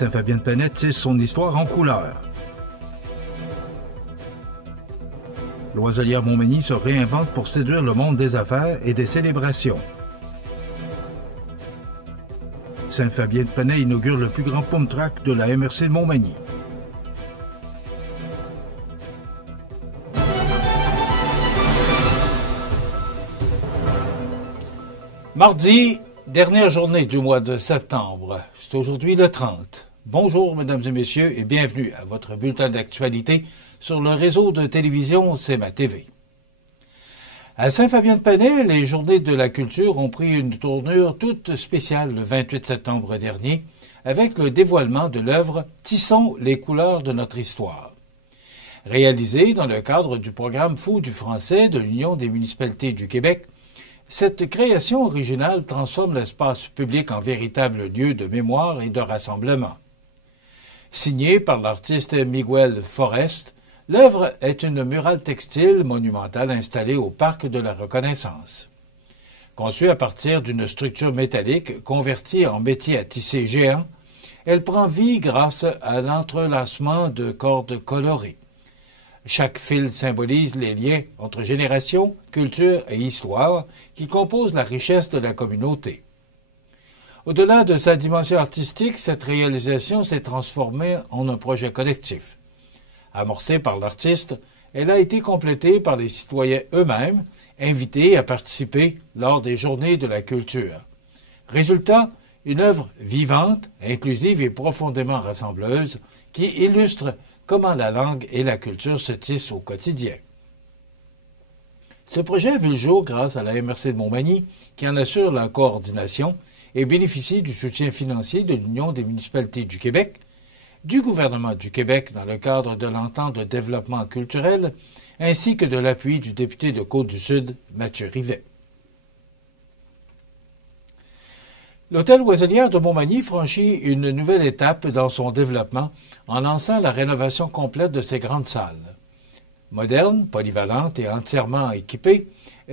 Saint-Fabien-de-Pennet tisse son histoire en couleurs. Loiselière-Montmagny se réinvente pour séduire le monde des affaires et des célébrations. Saint-Fabien-de-Pennet inaugure le plus grand pump track de la MRC de Montmagny. Mardi, dernière journée du mois de septembre. C'est aujourd'hui le 30. Bonjour, mesdames et messieurs, et bienvenue à votre bulletin d'actualité sur le réseau de télévision CMA TV. À Saint-Fabien-de-Pennet, les Journées de la culture ont pris une tournure toute spéciale le 28 septembre dernier avec le dévoilement de l'œuvre « Tissons les couleurs de notre histoire ». Réalisée dans le cadre du programme Fou du français de l'Union des municipalités du Québec, cette création originale transforme l'espace public en véritable lieu de mémoire et de rassemblement. Signée par l'artiste Miguel Forest, l'œuvre est une murale textile monumentale installée au Parc de la Reconnaissance. Conçue à partir d'une structure métallique convertie en métier à tisser géant, elle prend vie grâce à l'entrelacement de cordes colorées. Chaque fil symbolise les liens entre génération, culture et histoire qui composent la richesse de la communauté. Au-delà de sa dimension artistique, cette réalisation s'est transformée en un projet collectif. Amorcée par l'artiste, elle a été complétée par les citoyens eux-mêmes, invités à participer lors des Journées de la culture. Résultat, une œuvre vivante, inclusive et profondément rassembleuse qui illustre comment la langue et la culture se tissent au quotidien. Ce projet a vu le jour grâce à la MRC de Montmagny, qui en assure la coordination et bénéficie du soutien financier de l'Union des municipalités du Québec, du gouvernement du Québec dans le cadre de l'entente de développement culturel, ainsi que de l'appui du député de Côte-du-Sud, Mathieu Rivet. L'Hôtel Loiselière de Montmagny franchit une nouvelle étape dans son développement en lançant la rénovation complète de ses grandes salles. Modernes, polyvalentes et entièrement équipées,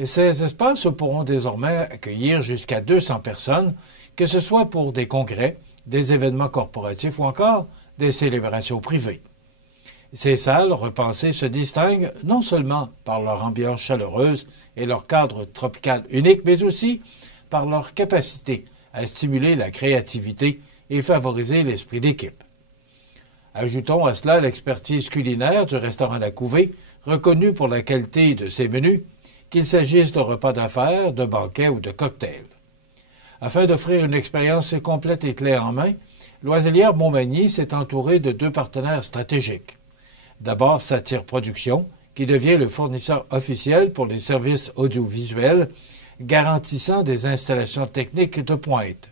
ces espaces pourront désormais accueillir jusqu'à 200 personnes, que ce soit pour des congrès, des événements corporatifs ou encore des célébrations privées. Ces salles repensées se distinguent non seulement par leur ambiance chaleureuse et leur cadre tropical unique, mais aussi par leur capacité à stimuler la créativité et favoriser l'esprit d'équipe. Ajoutons à cela l'expertise culinaire du restaurant La Couvée, reconnu pour la qualité de ses menus, qu'il s'agisse de repas d'affaires, de banquets ou de cocktails. Afin d'offrir une expérience complète et clé en main, Loiselière Montmagny s'est entouré de deux partenaires stratégiques. D'abord, Satire Productions, qui devient le fournisseur officiel pour les services audiovisuels, garantissant des installations techniques de pointe.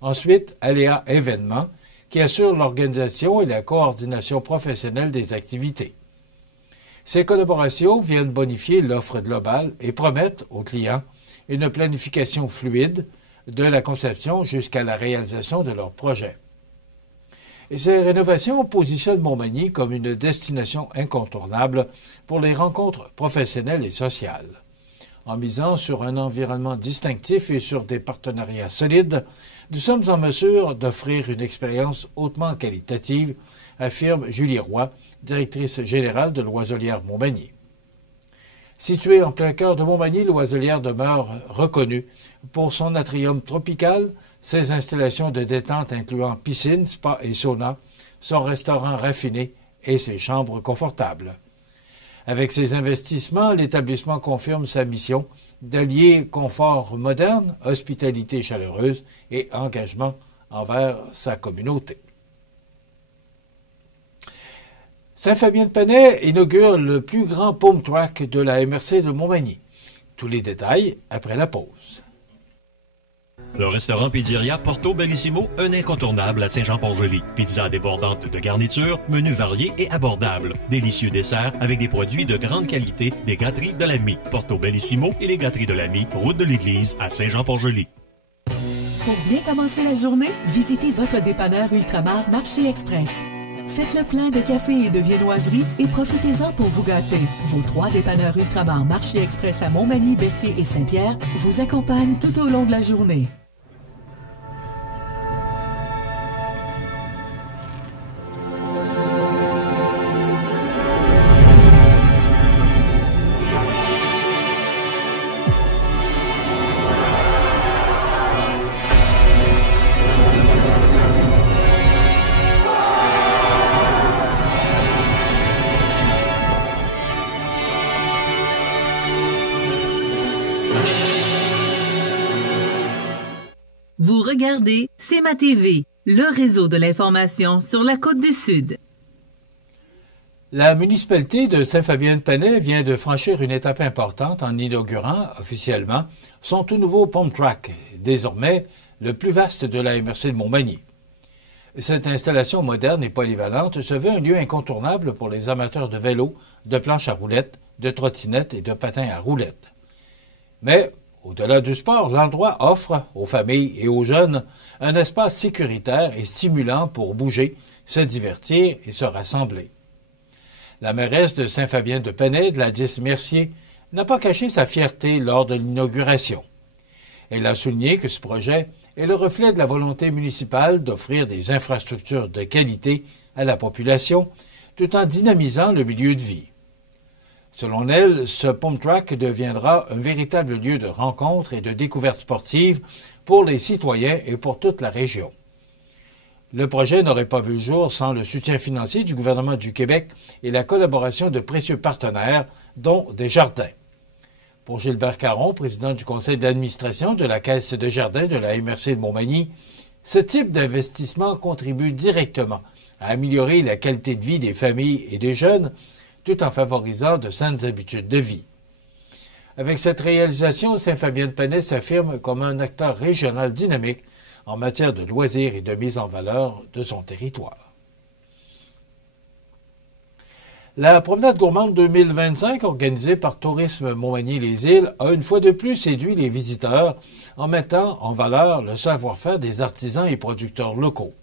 Ensuite, Aléa Événements, qui assure l'organisation et la coordination professionnelle des activités. Ces collaborations viennent bonifier l'offre globale et promettent aux clients une planification fluide de la conception jusqu'à la réalisation de leurs projets. Et ces rénovations positionnent Montmagny comme une destination incontournable pour les rencontres professionnelles et sociales. En misant sur un environnement distinctif et sur des partenariats solides, nous sommes en mesure d'offrir une expérience hautement qualitative, affirme Julie Roy, directrice générale de Loiselière Montmagny. Située en plein cœur de Montmagny, Loiselière demeure reconnue pour son atrium tropical, ses installations de détente incluant piscine, spa et sauna, son restaurant raffiné et ses chambres confortables. Avec ses investissements, l'établissement confirme sa mission d'allier confort moderne, hospitalité chaleureuse et engagement envers sa communauté. Saint-Fabien-de-Pennet inaugure le plus grand pump track de la MRC de Montmagny. Tous les détails après la pause. Le restaurant Pizzeria Porto Bellissimo, un incontournable à Saint-Jean-Port-Joli. Pizza débordante de garniture, menus variés et abordables. Délicieux desserts avec des produits de grande qualité des gâteries de l'Ami. Porto Bellissimo et les gâteries de l'Ami, route de l'église à Saint-Jean-Port-Joli. Pour bien commencer la journée, visitez votre dépanneur Ultramar Marché Express. Faites le plein de café et de viennoiserie et profitez-en pour vous gâter. Vos 3 dépanneurs Ultramar Marché Express à Montmagny, Berthier et Saint-Pierre vous accompagnent tout au long de la journée. Vous regardez CMA TV, le réseau de l'information sur la Côte-du-Sud. La municipalité de Saint-Fabien-de-Panay vient de franchir une étape importante en inaugurant officiellement son tout nouveau Pump Track, désormais le plus vaste de la MRC de Montmagny. Cette installation moderne et polyvalente se veut un lieu incontournable pour les amateurs de vélo, de planches à roulettes, de trottinettes et de patins à roulettes. Mais, au-delà du sport, l'endroit offre aux familles et aux jeunes un espace sécuritaire et stimulant pour bouger, se divertir et se rassembler. La mairesse de Saint-Fabien-de-Panay, Gladys Mercier, n'a pas caché sa fierté lors de l'inauguration. Elle a souligné que ce projet est le reflet de la volonté municipale d'offrir des infrastructures de qualité à la population, tout en dynamisant le milieu de vie. Selon elle, ce Pump Track deviendra un véritable lieu de rencontre et de découverte sportive pour les citoyens et pour toute la région. Le projet n'aurait pas vu le jour sans le soutien financier du gouvernement du Québec et la collaboration de précieux partenaires, dont Desjardins. Pour Gilbert Caron, président du conseil d'administration de la Caisse de jardins de la MRC de Montmagny, ce type d'investissement contribue directement à améliorer la qualité de vie des familles et des jeunes, tout en favorisant de saines habitudes de vie. Avec cette réalisation, Saint-Fabien-de-Panay s'affirme comme un acteur régional dynamique en matière de loisirs et de mise en valeur de son territoire. La promenade gourmande 2025, organisée par Tourisme Montmagny-les-Îles, a une fois de plus séduit les visiteurs en mettant en valeur le savoir-faire des artisans et producteurs locaux.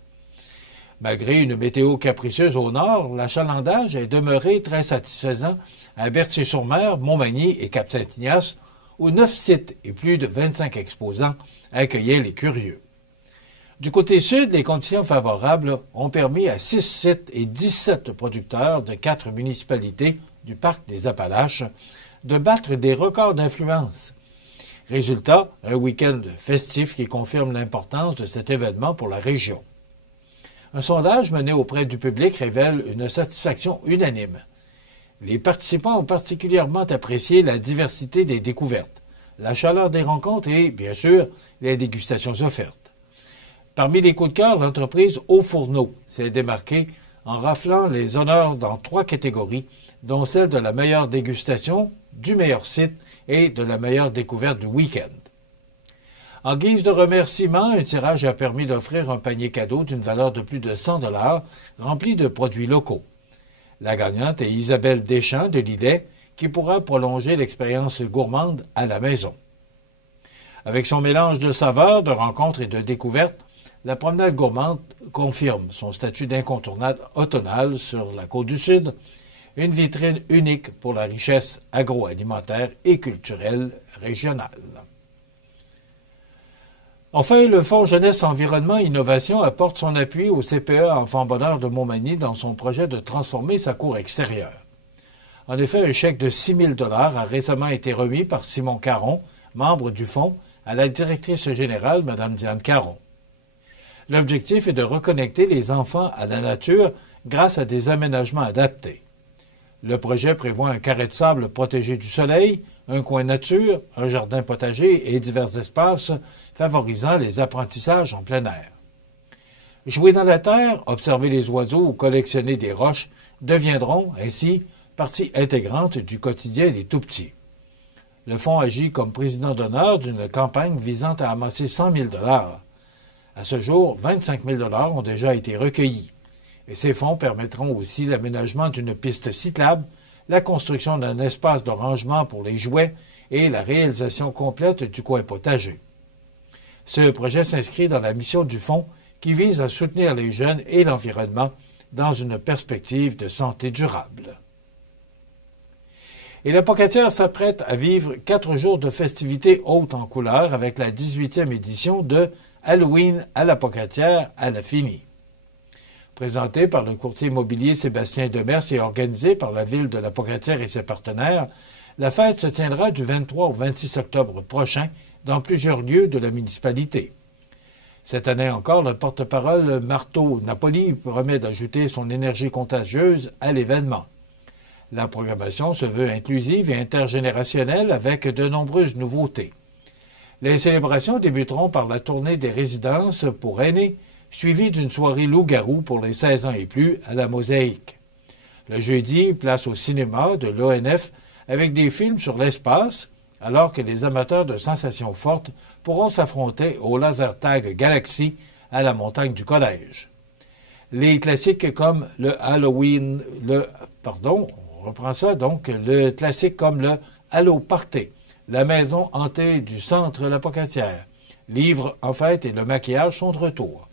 Malgré une météo capricieuse au nord, l'achalandage est demeuré très satisfaisant à Berthier-sur-Mer, Montmagny et Cap-Saint-Ignace, où 9 sites et plus de 25 exposants accueillaient les curieux. Du côté sud, les conditions favorables ont permis à 6 sites et 17 producteurs de 4 municipalités du parc des Appalaches de battre des records d'influence. Résultat, un week-end festif qui confirme l'importance de cet événement pour la région. Un sondage mené auprès du public révèle une satisfaction unanime. Les participants ont particulièrement apprécié la diversité des découvertes, la chaleur des rencontres et, bien sûr, les dégustations offertes. Parmi les coups de cœur, l'entreprise Au Fourneau s'est démarquée en raflant les honneurs dans 3 catégories, dont celle de la meilleure dégustation, du meilleur site et de la meilleure découverte du week-end. En guise de remerciement, un tirage a permis d'offrir un panier cadeau d'une valeur de plus de 100 $ rempli de produits locaux. La gagnante est Isabelle Deschamps de Lillet, qui pourra prolonger l'expérience gourmande à la maison. Avec son mélange de saveurs, de rencontres et de découvertes, la promenade gourmande confirme son statut d'incontournable automnal sur la Côte-du-Sud, une vitrine unique pour la richesse agroalimentaire et culturelle régionale. Enfin, le Fonds Jeunesse Environnement Innovation apporte son appui au CPE Enfants Bonheur de Montmagny dans son projet de transformer sa cour extérieure. En effet, un chèque de 6 000 $ a récemment été remis par Simon Caron, membre du fonds, à la directrice générale, Mme Diane Caron. L'objectif est de reconnecter les enfants à la nature grâce à des aménagements adaptés. Le projet prévoit un carré de sable protégé du soleil, un coin nature, un jardin potager et divers espaces favorisant les apprentissages en plein air. Jouer dans la terre, observer les oiseaux ou collectionner des roches deviendront ainsi partie intégrante du quotidien des tout-petits. Le fonds agit comme président d'honneur d'une campagne visant à amasser 100 000 $. À ce jour, 25 000 $ ont déjà été recueillis. Et ces fonds permettront aussi l'aménagement d'une piste cyclable, la construction d'un espace de rangement pour les jouets et la réalisation complète du coin potager. Ce projet s'inscrit dans la mission du fonds qui vise à soutenir les jeunes et l'environnement dans une perspective de santé durable. Et la Pocatière s'apprête à vivre 4 jours de festivités hautes en couleurs avec la 18e édition de Halloween à la Pocatière à la Finie. Présenté par le courtier immobilier Sébastien Demers et organisé par la ville de la Pocatière et ses partenaires, la fête se tiendra du 23 au 26 octobre prochain dans plusieurs lieux de la municipalité. Cette année encore, le porte-parole Marteau Napoli promet d'ajouter son énergie contagieuse à l'événement. La programmation se veut inclusive et intergénérationnelle avec de nombreuses nouveautés. Les célébrations débuteront par la tournée des résidences pour aînés, suivie d'une soirée loup-garou pour les 16 ans et plus à la Mosaïque. Le jeudi, place au cinéma de l'ONF avec des films sur l'espace, alors que les amateurs de sensations fortes pourront s'affronter au laser tag Galaxy à la montagne du collège. Les classiques comme le classique comme le Halo Party, la maison hantée du centre La Pocatière, livres en fête et le maquillage sont de retour.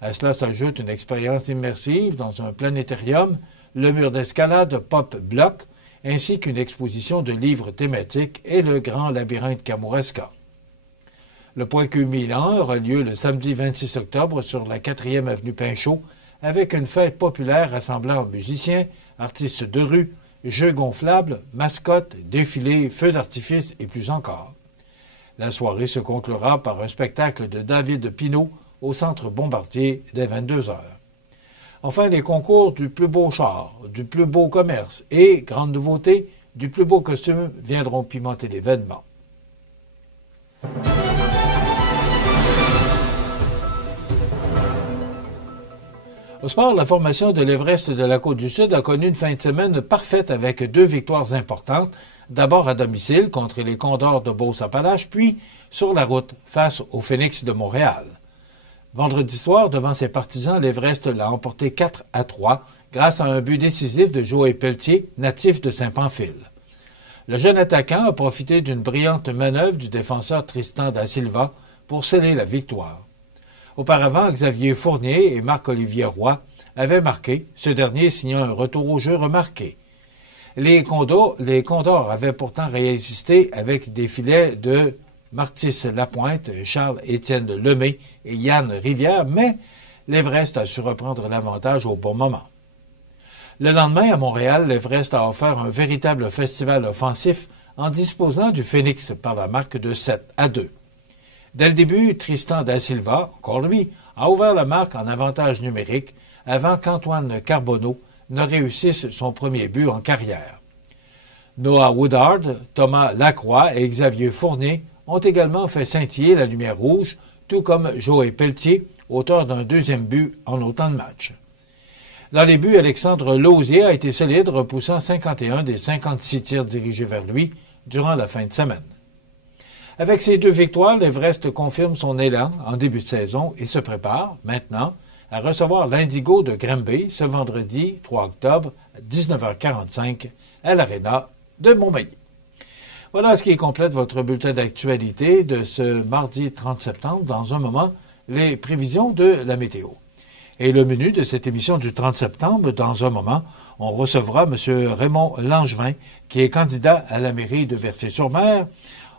À cela s'ajoute une expérience immersive dans un planétarium, le mur d'escalade Pop Block, ainsi qu'une exposition de livres thématiques et le grand labyrinthe Kamouraska. Le point culminant aura lieu le samedi 26 octobre sur la 4e avenue Pinchot, avec une fête populaire rassemblant musiciens, artistes de rue, jeux gonflables, mascottes, défilés, feux d'artifice et plus encore. La soirée se conclura par un spectacle de David Pinault au Centre Bombardier dès 22 heures. Enfin, les concours du plus beau char, du plus beau commerce et, grande nouveauté, du plus beau costume viendront pimenter l'événement. Au sport, la formation de l'Everest de la Côte-du-Sud a connu une fin de semaine parfaite avec 2 victoires importantes, d'abord à domicile contre les Condors de Beauce-Appalaches, puis sur la route face au Phoenix de Montréal. Vendredi soir, devant ses partisans, l'Everest l'a emporté 4-3 grâce à un but décisif de Joey Pelletier, natif de Saint-Pamphile. Le jeune attaquant a profité d'une brillante manœuvre du défenseur Tristan da Silva pour sceller la victoire. Auparavant, Xavier Fournier et Marc-Olivier Roy avaient marqué, ce dernier signant un retour au jeu remarqué. Les Condors avaient pourtant résisté avec des filets de Martis Lapointe, Charles-Étienne Lemay et Yann Rivière, mais l'Everest a su reprendre l'avantage au bon moment. Le lendemain, à Montréal, l'Everest a offert un véritable festival offensif en disposant du Phoenix par la marque de 7-2. Dès le début, Tristan da Silva, encore lui, a ouvert la marque en avantage numérique avant qu'Antoine Carbonneau ne réussisse son premier but en carrière. Noah Woodard, Thomas Lacroix et Xavier Fournier ont également fait scintiller la lumière rouge, tout comme Joey Pelletier, auteur d'un deuxième but en autant de matchs. Dans les buts, Alexandre Lausier a été solide, repoussant 51 des 56 tirs dirigés vers lui durant la fin de semaine. Avec ces 2 victoires, l'Everest confirme son élan en début de saison et se prépare, maintenant, à recevoir l'Indigo de Granby ce vendredi 3 octobre à 19h45 à l'Arena de Montmagny. Voilà ce qui complète votre bulletin d'actualité de ce mardi 30 septembre. Dans un moment, les prévisions de la météo. Et le menu de cette émission du 30 septembre, dans un moment, on recevra M. Raymond Langevin, qui est candidat à la mairie de Versay-sur-Mer.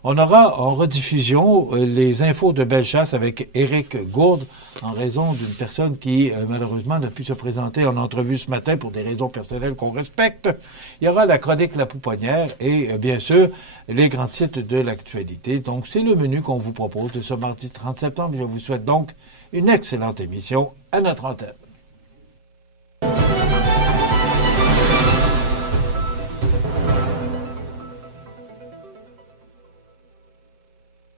On aura en rediffusion les infos de Bellechasse avec Éric Gourde en raison d'une personne qui, malheureusement, n'a pu se présenter en entrevue ce matin pour des raisons personnelles qu'on respecte. Il y aura la chronique La Pouponnière et, bien sûr, les grands titres de l'actualité. Donc, c'est le menu qu'on vous propose de ce mardi 30 septembre. Je vous souhaite donc une excellente émission à notre antenne.